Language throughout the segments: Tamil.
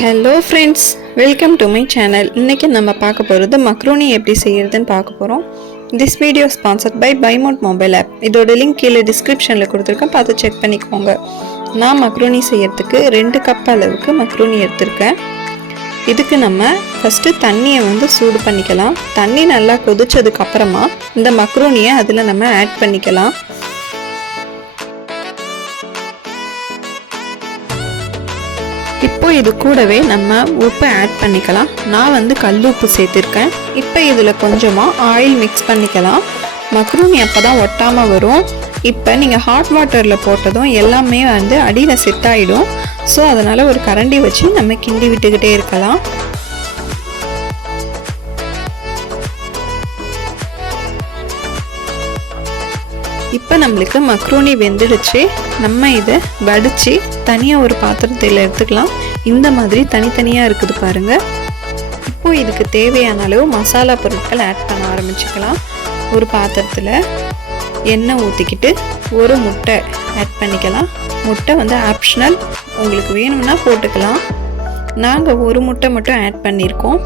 Hello friends, welcome to my channel. இன்றைக்கி நம்ம பார்க்க போகிறது மக்ரோனி எப்படி செய்கிறதுன்னு பார்க்க போகிறோம். திஸ் வீடியோ ஸ்பான்சர்ட் பை பைமோட் மொபைல் ஆப். இதோட லிங்க் கீழே டிஸ்கிரிப்ஷனில் கொடுத்துருக்கேன், பார்த்து செக் பண்ணிக்கோங்க. நான் மக்ரோனி செய்கிறதுக்கு 2 கப் அளவுக்கு மக்ரோனி எடுத்திருக்கேன். இதுக்கு நம்ம ஃபஸ்ட்டு தண்ணியை சூடு பண்ணிக்கலாம். தண்ணி நல்லா கொதிச்சதுக்கப்புறமா இந்த மக்ரோனியை அதில் நம்ம ஆட் பண்ணிக்கலாம். இப்போ இது கூடவே நம்ம உப்பு ஆட் பண்ணிக்கலாம். நான் கல் உப்பு சேர்த்துருக்கேன். இப்போ இதில் கொஞ்சமாக ஆயில் மிக்ஸ் பண்ணிக்கலாம். மக்ரூனி அப்போ தான் ஒட்டாமல் வரும். இப்போ நீங்கள் ஹாட் வாட்டரில் போட்டதும் எல்லாமே அடியில் செட் ஆகிடும். ஸோ அதனால் ஒரு கரண்டி வச்சு நம்ம கிண்டி விட்டுக்கிட்டே இருக்கலாம். இப்போ நம்மளுக்கு மக்ரோனி வெந்துடுச்சு. நம்ம இதை வடித்து தனியாக ஒரு பாத்திரத்தில் எடுத்துக்கலாம். இந்த மாதிரி தனித்தனியாக இருக்குது பாருங்கள். இப்போது இதுக்கு தேவையான அளவு மசாலா பொருட்கள் ஆட் பண்ண ஆரம்பிச்சுக்கலாம். ஒரு பாத்திரத்தில் எண்ணெய் ஊற்றிக்கிட்டு ஒரு முட்டை ஆட் பண்ணிக்கலாம். முட்டை ஆப்ஷனல், உங்களுக்கு வேணும்னா போட்டுக்கலாம். நாங்கள் ஒரு முட்டை மட்டும் ஆட் பண்ணியிருக்கோம்.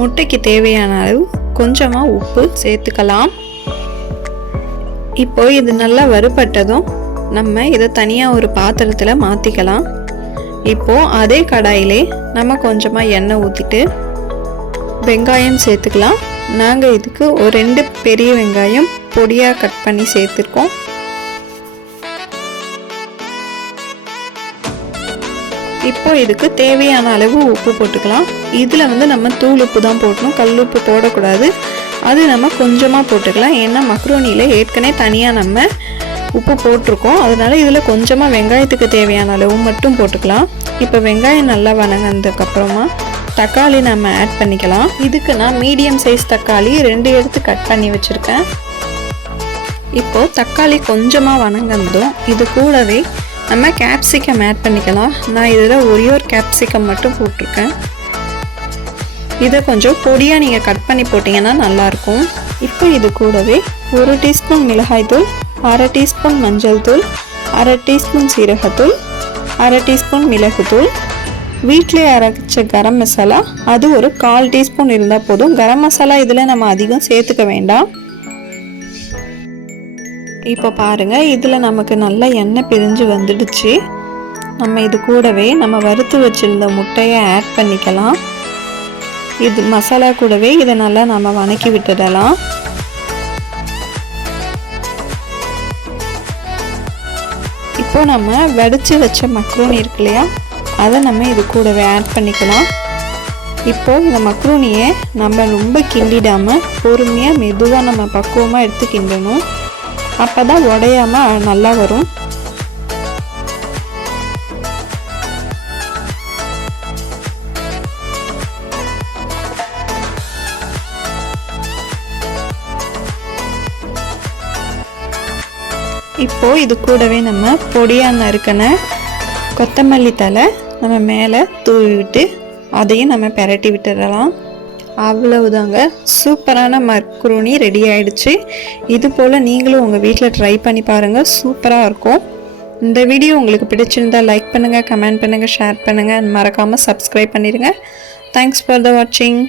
முட்டைக்கு தேவையான அளவு கொஞ்சமாக உப்பு சேர்த்துக்கலாம். இப்போ இது நல்லா வறுபட்டதும் நம்ம இதை தனியாக ஒரு பாத்திரத்தில் மாற்றிக்கலாம். இப்போது அதே கடாயிலே நம்ம கொஞ்சமாக எண்ணெய் ஊற்றிட்டு வெங்காயம் சேர்த்துக்கலாம். நாங்கள் இதுக்கு ஒரு 2 பெரிய வெங்காயம் பொடியாக கட் பண்ணி சேர்த்துருக்கோம். இப்போ இதுக்கு தேவையான அளவு உப்பு போட்டுக்கலாம். இதில் நம்ம தூள் உப்பு தான் போடணும், கல் உப்பு போடக்கூடாது. அது நம்ம கொஞ்சமாக போட்டுக்கலாம். ஏன்னா மக்ரோனியில் ஏற்கனவே தனியாக நம்ம உப்பு போட்டிருக்கோம். அதனால் இதில் கொஞ்சமாக வெங்காயத்துக்கு தேவையான அளவு மட்டும் போட்டுக்கலாம். இப்போ வெங்காயம் நல்லா வணங்கினதுக்கப்புறமா தக்காளி நம்ம ஆட் பண்ணிக்கலாம். இதுக்கு நான் மீடியம் சைஸ் தக்காளி 2 எடுத்து கட் பண்ணி வச்சுருக்கேன். இப்போது தக்காளி கொஞ்சமாக வணங்கினதும் இது கூடவே நம்ம கேப்சிகம் ஆட் பண்ணிக்கலாம். நான் இதில் ஒரே ஒரு கேப்சிகம் மட்டும் போட்டிருக்கேன். இதை கொஞ்சம் பொடியாக நீங்கள் கட் பண்ணி போட்டிங்கன்னா நல்லாயிருக்கும். இப்போ இது கூடவே 1 டீஸ்பூன் மிளகாய்த்தூள், 1/2 டீஸ்பூன் மஞ்சள் தூள், 1/2 டீஸ்பூன் சீரகத்தூள், 1/2 டீஸ்பூன் மிளகுத்தூள், வீட்டிலே அரைச்ச கரம் மசாலா அது ஒரு 1/4 டீஸ்பூன் இருந்தால் போதும். கரம் மசாலா இதில் நம்ம அதிகம் சேர்த்துக்க வேண்டாம். இப்போ பாருங்கள், இதில் நமக்கு நல்லா எண்ணெய் பிரிஞ்சு வந்துடுச்சு. நம்ம இது கூடவே நம்ம வறுத்து வச்சுருந்த முட்டையை ஆட் பண்ணிக்கலாம். இது மசாலா கூடவே இதை நல்லா நம்ம வணக்கி விட்டுடலாம். இப்போ நம்ம வடித்து வச்ச மக்ரோனி இருக்கு இல்லையா, அதை நம்ம இது கூடவே ஆட் பண்ணிக்கலாம். இப்போது இந்த மக்ரோனியை நம்ம ரொம்ப கிண்டிடாமல் பொறுமையாக மெதுவாக நம்ம பக்குவமாக எடுத்து கிண்டணும். அப்போ தான் உடையாமல் நல்லா வரும். இப்போது இது கூடவே நம்ம பொடியாக நறுக்கின கொத்தமல்லி தழை நம்ம மேலே தூவி விட்டு அதையும் நம்ம பெரட்டி விட்டுடலாம். அவ்வளவுதாங்க, சூப்பரான மக்ரோனி ரெடி ஆயிடுச்சு. இது போல் நீங்களும் உங்கள் வீட்டில் ட்ரை பண்ணி பாருங்கள், சூப்பராக இருக்கும். இந்த வீடியோ உங்களுக்கு பிடிச்சிருந்தால் லைக் பண்ணுங்கள், கமெண்ட் பண்ணுங்கள், ஷேர் பண்ணுங்கள், மறக்காமல் சப்ஸ்கிரைப் பண்ணிடுங்க. தேங்க்ஸ் ஃபார் த வாட்சிங்.